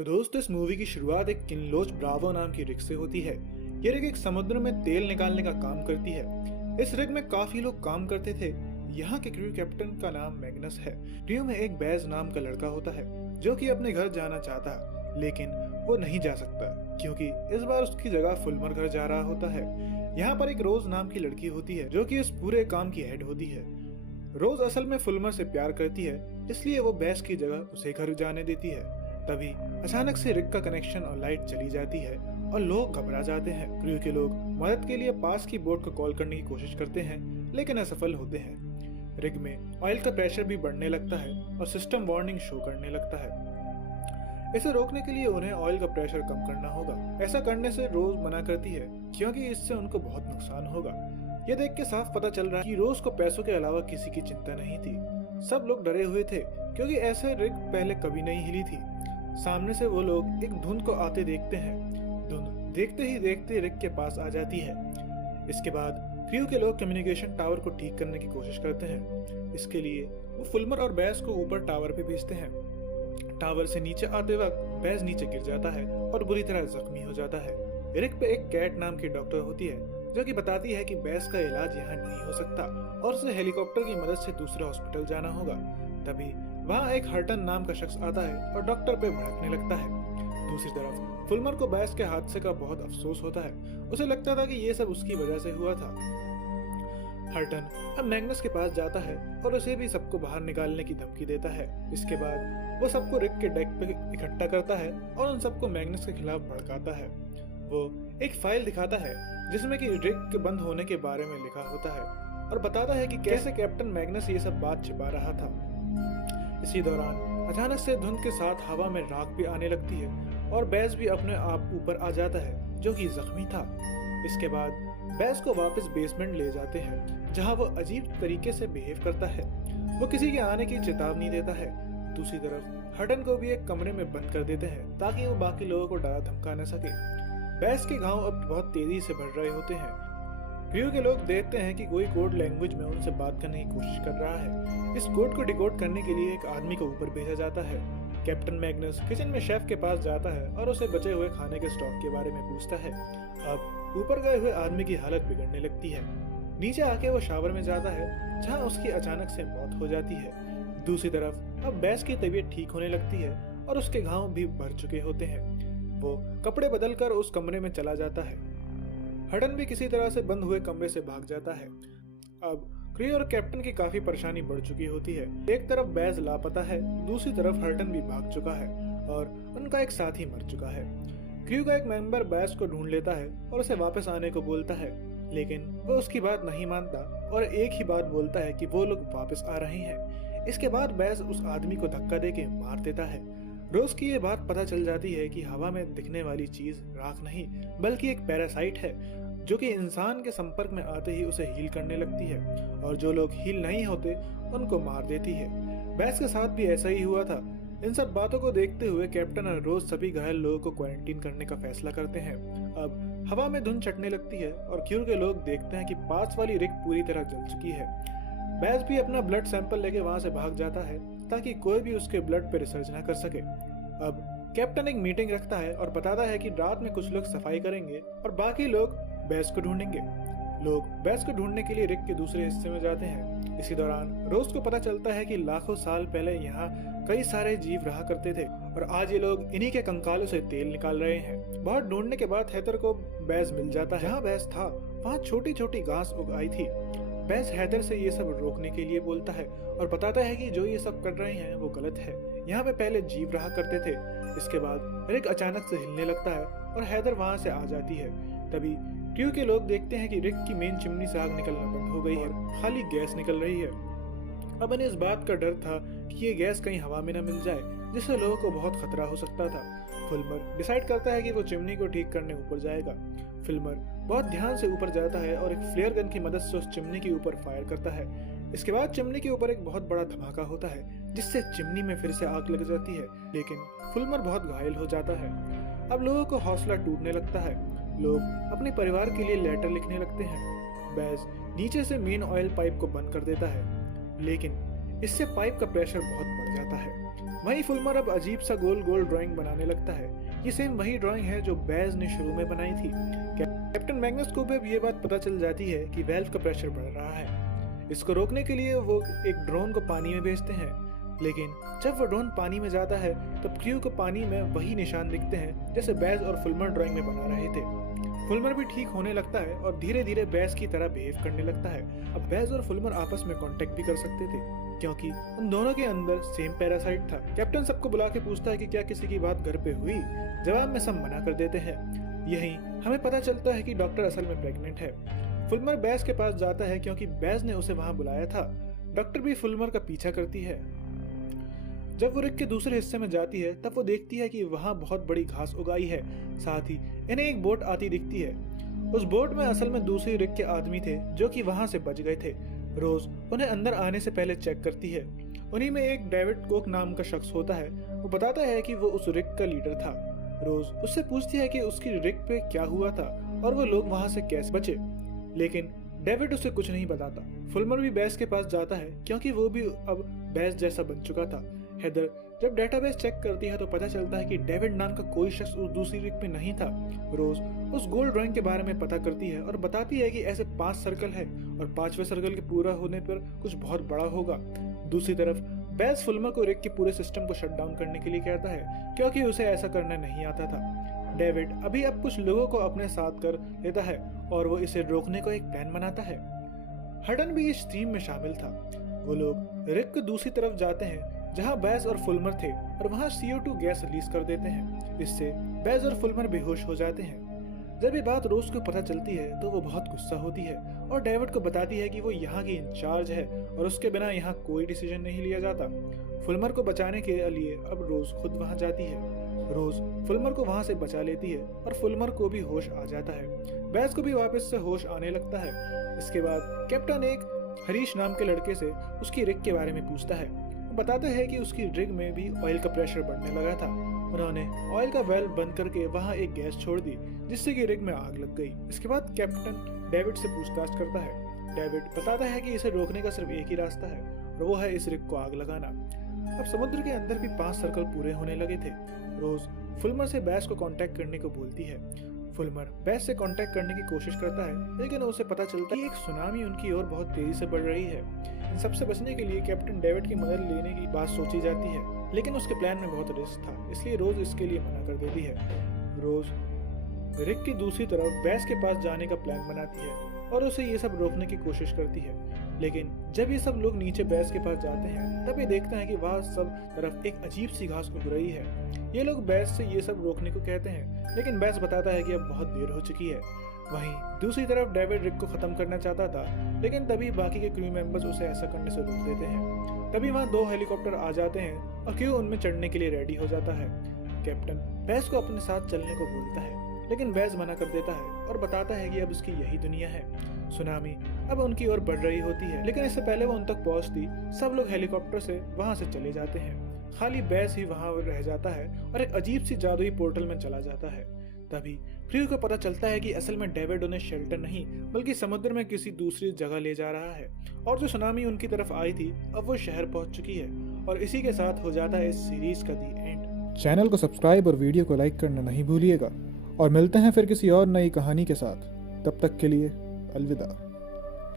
तो दोस्तों, इस मूवी की शुरुआत एक किनलोच ब्रावो नाम की रिग से होती है। ये रिग एक समुद्र में तेल निकालने का काम करती है। इस रिग में काफी लोग काम करते थे। यहाँ के क्रू कैप्टन का नाम मैग्नस है। क्रू में एक बैज नाम का लड़का होता है जो कि अपने घर जाना चाहता है, लेकिन वो नहीं जा सकता क्योंकि इस बार उसकी जगह फुलमर घर जा रहा होता है। यहाँ पर एक रोज नाम की लड़की होती है जो कि इस पूरे काम की हेड होती है। रोज असल में फुलमर से प्यार करती है, इसलिए वो बैज की जगह उसे घर जाने देती है। तभी अचानक से रिग का कनेक्शन और लाइट चली जाती है और लोग घबरा जाते हैं। क्रू के लोग मदद के लिए पास की बोट को कॉल करने की कोशिश करते हैं, लेकिन असफल होते हैं। रिग में ऑयल का प्रेशर भी बढ़ने लगता है और सिस्टम वार्निंग शो करने लगता है। इसे रोकने के लिए उन्हें ऑयल का प्रेशर कम करना होगा। ऐसा करने से रोज मना करती है क्योंकि इससे उनको बहुत नुकसान होगा। यह देख के साफ पता चल रहा है कि रोज को पैसों के अलावा किसी की चिंता नहीं थी। सब लोग डरे हुए थे क्योंकि ऐसे रिग पहले कभी नहीं हिली थी। सामने से वो लोग एक धुंध को आते देखते हैं। धुंध देखते ही देखते रिग के पास आ जाती है। इसके बाद क्रू के लोग कम्युनिकेशन टावर को ठीक करने की कोशिश करते हैं। इसके लिए वो फुलमर और बैज को ऊपर टावर पे भेजते हैं। टावर से नीचे आते वक्त बैज नीचे गिर जाता है और बुरी तरह जख्मी हो जाता है। रिग पे एक कैट नाम की डॉक्टर होती है जो कि बताती है कि बैज का इलाज यहाँ नहीं हो सकता और उसे हेलीकॉप्टर की मदद से दूसरे हॉस्पिटल जाना होगा। तभी वहाँ एक हर्टन नाम का शख्स आता है और डॉक्टर पे भड़कने लगता है। दूसरी तरफ फुलमर को बैज के हादसे का बहुत अफसोस होता है। उसे लगता था कि ये सब उसकी वजह से हुआ था। हर्टन अब मैग्नस के पास जाता है और उसे भी सबको बाहर निकालने की धमकी देता है। इसके बाद वो सबको रिग के डेक पे इकट्ठा करता है और उन सबको मैग्नस के खिलाफ भड़काता है। वो एक फाइल दिखाता है जिसमें कि रिग के बंद होने के बारे में लिखा होता है और बताता है कि कैसे कैप्टन मैग्नस ये सब बात छिपा रहा था। इसी दौरान अचानक से धुंध के साथ हवा में राख भी आने लगती है और बैज भी अपने आप ऊपर आ जाता है जो कि जख्मी था। इसके बाद बैज को वापस बेसमेंट ले जाते हैं जहां वो अजीब तरीके से बिहेव करता है। वो किसी के आने की चेतावनी देता है। दूसरी तरफ हर्टन को भी एक कमरे में बंद कर देते हैं ताकि वो बाकी लोगों को डरा धमका न सके। बैज के घाव अब बहुत तेजी से बढ़ रहे होते हैं। क्रू के लोग देखते हैं कि कोई कोड लैंग्वेज में उनसे बात करने की कोशिश कर रहा है। इस कोड को डिकोड करने के लिए एक आदमी को ऊपर भेजा जाता है। कैप्टन मैग्नस किचन में शेफ के पास जाता है और उसे बचे हुए खाने के स्टॉक के बारे में पूछता है। अब ऊपर गए हुए आदमी की हालत बिगड़ने लगती है। नीचे आके वो शावर में जाता है जहाँ उसकी अचानक से मौत हो जाती है। दूसरी तरफ अब बैज की तबीयत ठीक होने लगती है और उसके घाव भी भर चुके होते हैं। वो कपड़े बदल कर उस कमरे में चला जाता है। हर्टन भी किसी तरह से बंद हुए कमरे से भाग जाता है। अब क्रू और कैप्टन की काफी परेशानी बढ़ चुकी होती है। एक तरफ बैज लापता है, दूसरी तरफ हर्टन भी भाग चुका है और उनका एक साथी मर चुका है। क्रू का एक मेंबर बैज को ढूंढ लेता है और उसे वापस आने को बोलता है, लेकिन वो उसकी बात नहीं मानता और एक ही बात बोलता है कि वो लोग वापस आ रहे हैं। इसके बाद बैज उस आदमी को धक्का देके मार देता है। रोज की ये बात पता चल जाती है कि हवा में दिखने वाली चीज राख नहीं बल्कि एक पैरासाइट है जो कि इंसान के संपर्क में आते ही उसे हील करने लगती है और जो लोग हील नहीं होते उनको मार देती है। बैज के साथ भी ऐसा ही हुआ था। इन सब बातों को देखते हुए कैप्टन और रोज सभी घायल लोगों को क्वारंटीन करने का फैसला करते हैं। अब हवा में धुंध छटने लगती है और क्रू के लोग देखते हैं कि पास वाली रिग पूरी तरह जल चुकी है। बैज भी अपना ब्लड सैंपल लेके वहां से भाग जाता है ताकि कोई भी उसके ब्लड पे रिसर्च ना कर सके। अब कैप्टन एक मीटिंग रखता है और बताता है कि रात में कुछ लोग सफाई करेंगे और बाकी लोग बैज को ढूंढेंगे। लोग बैज को ढूंढने के लिए रिग के दूसरे हिस्से में जाते हैं। इसी दौरान रोज को पता चलता है कि लाखों साल पहले यहाँ कई सारे जीव रहा करते थे और आज ये लोग इन्हीं के कंकालों से तेल निकाल रहे हैं। बहुत ढूंढने के बाद हैदर को बैज मिल जाता है। जहाँ बैज था वहाँ छोटी छोटी घास उग आई थी। बैज हैदर से ये सब रोकने के लिए बोलता है और बताता है कि जो ये सब कर रहे हैं वो गलत है। यहाँ पे पहले जीव रहा करते थे। इसके बाद रिग अचानक से हिलने लगता है और हैदर वहाँ से आ जाती है। तभी क्रू के लोग देखते हैं कि रिग की मेन चिमनी से आग निकलना बंद हो गई है, खाली गैस निकल रही है। अब इन्हें इस बात का डर था कि ये गैस कहीं हवा में न मिल जाए जिससे लोगों को बहुत खतरा हो सकता था। फुलमर डिसाइड करता है कि वो चिमनी को ठीक करने ऊपर जाएगा। फिल्मर बहुत ध्यान से ऊपर जाता है और एक फ्लेयर गन की मदद से उस चिमनी के ऊपर फायर करता है। इसके बाद चिमनी के ऊपर एक बहुत बड़ा धमाका होता है जिससे चिमनी में फिर से आग लग जाती है, लेकिन फुलमर बहुत घायल हो जाता है। अब लोगों को हौसला टूटने लगता है। लोग अपने परिवार के लिए लेटर लिखने लगते हैं। बैज नीचे से मेन ऑयल पाइप को बंद कर देता है, लेकिन इससे पाइप का प्रेशर बहुत बढ़ जाता है। वहीं फुल्मर अब अजीब सा गोल गोल ड्राइंग बनाने लगता है। ये सेम वही ड्राइंग है जो बैज ने शुरू में बनाई थी। कैप्टन मैग्नस को भी अब ये बात पता चल जाती है कि वेल्व का प्रेशर बढ़ रहा है। इसको रोकने के लिए वो एक ड्रोन को पानी में भेजते हैं, लेकिन जब वो ड्रोन पानी में जाता है तब क्रू को पानी में वही निशान दिखते हैं जैसे बैज और फुल्मर ड्राइंग में बना रहे थे। फुल्मर भी ठीक होने लगता है और धीरे धीरे बैज की तरह बिहेव करने लगता है। अब बैज और फुल्मर आपस में कांटेक्ट भी कर सकते थे क्योंकि उन दोनों के अंदर सेम पैरासाइट था। कैप्टन सबको बुला के पूछता है कि क्या किसी की बात घर पे हुई। जवाब में सब मना कर देते हैं। यहीं हमें पता चलता है कि डॉक्टर असल में प्रेग्नेंट है। फुल्मर बैज के पास जाता है क्योंकि बैज ने उसे वहां बुलाया था। डॉक्टर भी फुल्मर का पीछा करती है। जब वो रिग के दूसरे हिस्से में जाती है तब वो देखती है कि वहां बहुत बड़ी घास उगाई है। साथ ही इन्हें एक बोट आती दिखती है। उस बोट में असल में दूसरी रिग के आदमी थे जो कि वहां से बच गए थे। रोज उन्हें अंदर आने से पहले चेक करती है। उन्हीं में एक डेविड कोक नाम का शख्स होता है। वो बताता है कि वो उस रिग का लीडर था। रोज उससे पूछती है कि उसकी रिग पे क्या हुआ था और वो लोग वहां से कैसे बचे, लेकिन डेविड उसे कुछ नहीं बताता। फुल्मर भी बैज के पास जाता है क्योंकि वो भी अब बैज जैसा बन चुका था। हेदर जब डेटाबेस चेक करती है तो पता चलता है कि डेविड नाम का कोई शख्स उस दूसरी रिग पे नहीं था। रोज उस गोल्ड ड्राइंग के बारे में पता करती है और बताती है कि ऐसे 5 सर्कल है और 5वें सर्कल के पूरा होने पर कुछ बहुत बड़ा होगा। दूसरी तरफ बैज फुल्मर को रिग के पूरे सिस्टम को शट डाउन करने के लिए कहता है क्योंकि उसे ऐसा करना नहीं आता था। डेविड अभी अब कुछ लोगों को अपने साथ कर लेता है और वो इसे रोकने को एक प्लान बनाता है। हडन भी इस टीम में शामिल था। वो लोग रिग की दूसरी तरफ जाते हैं जहां बैज और फुल्मर थे और वहां CO2 गैस रिलीज कर देते हैं। इससे बैज और फुल्मर बेहोश हो जाते हैं। जब ये बात रोज को पता चलती है तो वो बहुत गुस्सा होती है और डेविड को बताती है कि वो यहाँ की इंचार्ज है और उसके बिना यहाँ कोई डिसीजन नहीं लिया जाता। फुल्मर को बचाने के लिए अब रोज खुद वहां जाती है। रोज फुल्मर को वहां से बचा लेती है और फुल्मर को भी होश आ जाता है। बैज को भी वापस से होश आने लगता है। इसके बाद कैप्टन एक हरीश नाम के लड़के से उसकी रिग के बारे में पूछता है। बताते हैं कि उसकी रिग में भी ऑयल का प्रेशर बढ़ने लगा था। उन्होंने ऑयल का वेल्व बंद करके वहां एक गैस छोड़ दी जिससे कि रिग में आग लग गई। इसके बाद कैप्टन डेविड से पूछताछ करता है। डेविड बताता है कि इसे रोकने का सिर्फ एक ही रास्ता है और वो है इस रिग को आग लगाना। अब समुद्र के अंदर भी 5 सर्कल पूरे होने लगे थे। रोज फुल्मर से बैज को कांटेक्ट करने को बोलती है। फुल्मर बैज से कांटेक्ट करने की कोशिश करता है लेकिन उसे पता चलता है कि एक सुनामी उनकी ओर बहुत तेजी से बढ़ रही है। इन सबसे बचने के लिए कैप्टन डेविड की मदद लेने की बात सोची जाती है, लेकिन उसके प्लान में बहुत रिस्क था, इसलिए रोज इसके लिए मना कर देती है। रोज रिग की दूसरी तरफ बैज के पास जाने का प्लान बनाती है और उसे ये सब रोकने की कोशिश करती है, लेकिन जब ये सब लोग नीचे बैज के पास जाते हैं तब ये देखते हैं कि वहाँ सब तरफ एक अजीब सी घास उग रही है। ये लोग बैज से ये सब रोकने को कहते हैं, लेकिन बैज बताता है कि अब बहुत देर हो चुकी है। वहीं दूसरी तरफ डेविड रिग को खत्म करना चाहता था, लेकिन तभी बाकी के क्रू मेंबर्स उसे ऐसा करने से रोक देते हैं। तभी वहाँ 2 हेलीकॉप्टर आ जाते हैं और क्रू उनमें चढ़ने के लिए रेडी हो जाता है। कैप्टन बैज को अपने साथ चलने को बोलता है, लेकिन बैज मना कर देता है और बताता है कि अब उसकी यही दुनिया है। सुनामी अब उनकी ओर बढ़ रही होती है, लेकिन इससे पहले वो उन तक पहुंचती सब लोग हेलीकॉप्टर से वहां से चले जाते हैं। खाली बैज ही वहां रह जाता है और एक अजीब सी जादुई पोर्टल में चला जाता है। तभी क्रू को पता चलता है कि असल में डेविड उन्हें शेल्टर नहीं बल्कि समुद्र में किसी दूसरी जगह ले जा रहा है और जो सुनामी उनकी तरफ आई थी अब वो शहर पहुंच चुकी है। और इसी के साथ हो जाता है इस सीरीज का दी एंड। चैनल को सब्सक्राइब और वीडियो को लाइक करना नहीं भूलिएगा और मिलते हैं फिर किसी और नई कहानी के साथ। तब तक के लिए अलविदा।